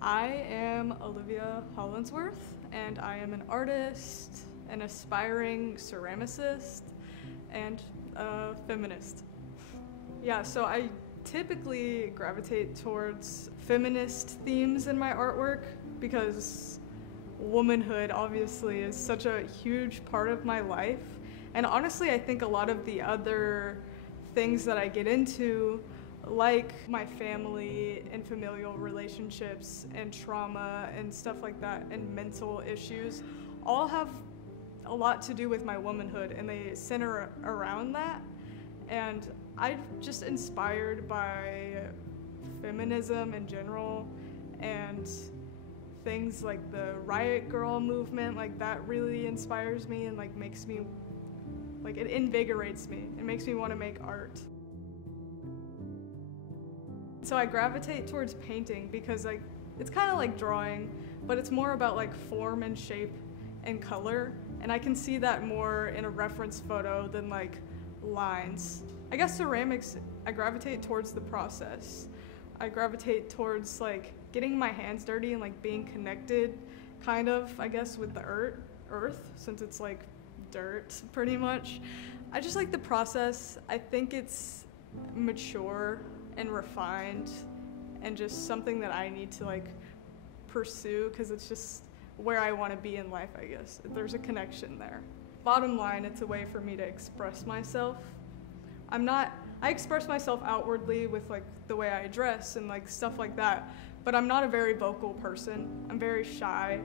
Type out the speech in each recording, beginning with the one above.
I am Olivia Hollinsworth, and I am an artist, an aspiring ceramicist, and a feminist. Yeah, so I typically gravitate towards feminist themes in my artwork because womanhood obviously is such a huge part of my life. And honestly, I think a lot of the other things that I get into, like my family and familial relationships and trauma and stuff like that and mental issues, all have a lot to do with my womanhood, and they center around that. And I'm just inspired by feminism in general and things like the Riot Grrrl movement. Like, that really inspires me and like makes me, like, it invigorates me. It makes me want to make art. So I gravitate towards painting because it's kind of like drawing, but it's more about like form and shape and color, and I can see that more in a reference photo than like lines. I guess ceramics, I gravitate towards the process. I gravitate towards like getting my hands dirty and like being connected kind of, I guess, with the earth, since it's like dirt pretty much. I just like the process. I think it's mature and refined and just something that I need to like pursue because it's just where I want to be in life, I guess. There's a connection there. Bottom line, it's a way for me to express myself. I express myself outwardly with like the way I dress and like stuff like that, but I'm not a very vocal person. I'm very shy,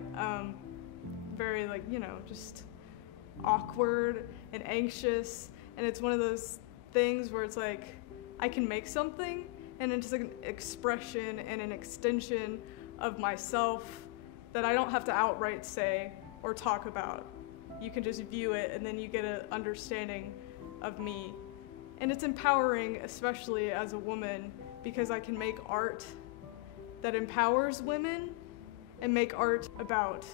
very like, just awkward and anxious, and it's one of those things where it's like I can make something and it's like an expression and an extension of myself that I don't have to outright say or talk about. You can just view it and then you get an understanding of me. And it's empowering, especially as a woman, because I can make art that empowers women and make art about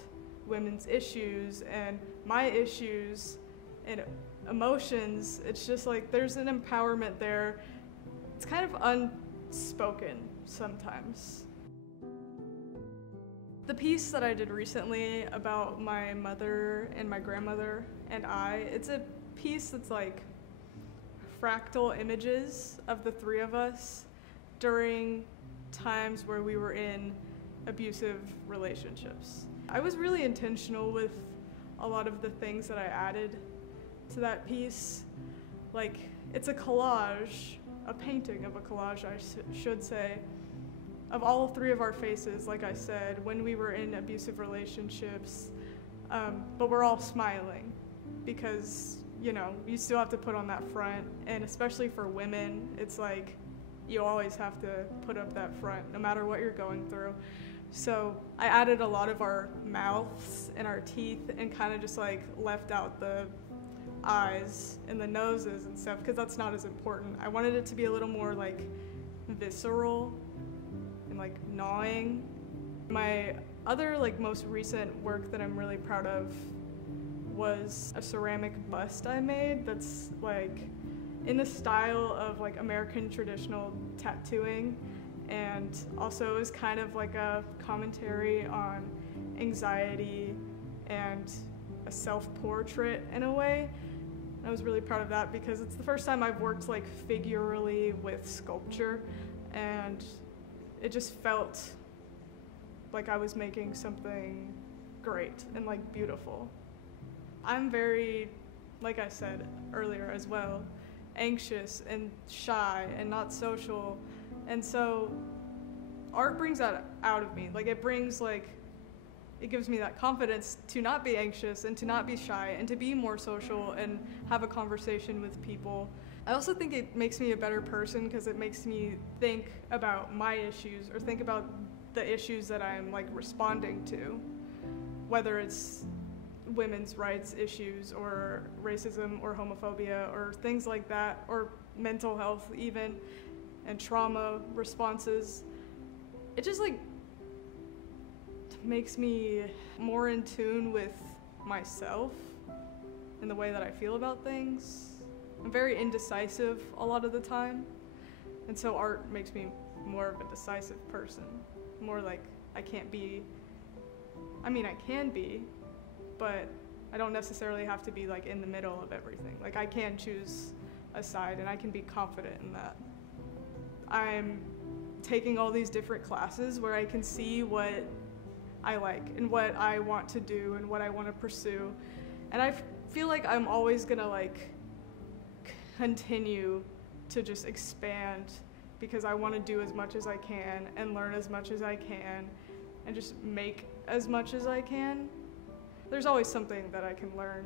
women's issues and my issues and emotions. It's just like there's an empowerment there. It's kind of unspoken sometimes. The piece that I did recently about my mother and my grandmother and it's a piece that's like fractal images of the three of us during times where we were in abusive relationships. I was really intentional with a lot of the things that I added to that piece. Like, it's a collage, a painting of a collage, I should say, of all three of our faces, like I said, when we were in abusive relationships, but we're all smiling because, you still have to put on that front, and especially for women, it's like you always have to put up that front no matter what you're going through. So I added a lot of our mouths and our teeth and kind of just like left out the eyes and the noses and stuff because that's not as important. I wanted it to be a little more like visceral and like gnawing. My other like most recent work that I'm really proud of was a ceramic bust I made that's like in the style of like American traditional tattooing, and also is kind of like a commentary on anxiety and a self-portrait in a way. And I was really proud of that because it's the first time I've worked like figurally with sculpture, and it just felt like I was making something great and like beautiful. I'm very, like I said earlier as well, anxious and shy and not social, and so art brings that out of me. Like, it gives me that confidence to not be anxious and to not be shy and to be more social and have a conversation with people. I also think it makes me a better person because it makes me think about my issues or think about the issues that I'm like responding to, whether it's women's rights issues or racism or homophobia or things like that, or mental health even, and trauma responses. It just like makes me more in tune with myself and the way that I feel about things. I'm very indecisive a lot of the time, and so art makes me more of a decisive person, more like I can't be, I mean, I can be, but I don't necessarily have to be like in the middle of everything. Like I can choose a side and I can be confident in that. I'm taking all these different classes where I can see what I like and what I want to do and what I want to pursue. And I feel like I'm always gonna like continue to just expand because I want to do as much as I can and learn as much as I can and just make as much as I can. There's always something that I can learn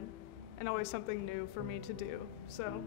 and always something new for me to do. So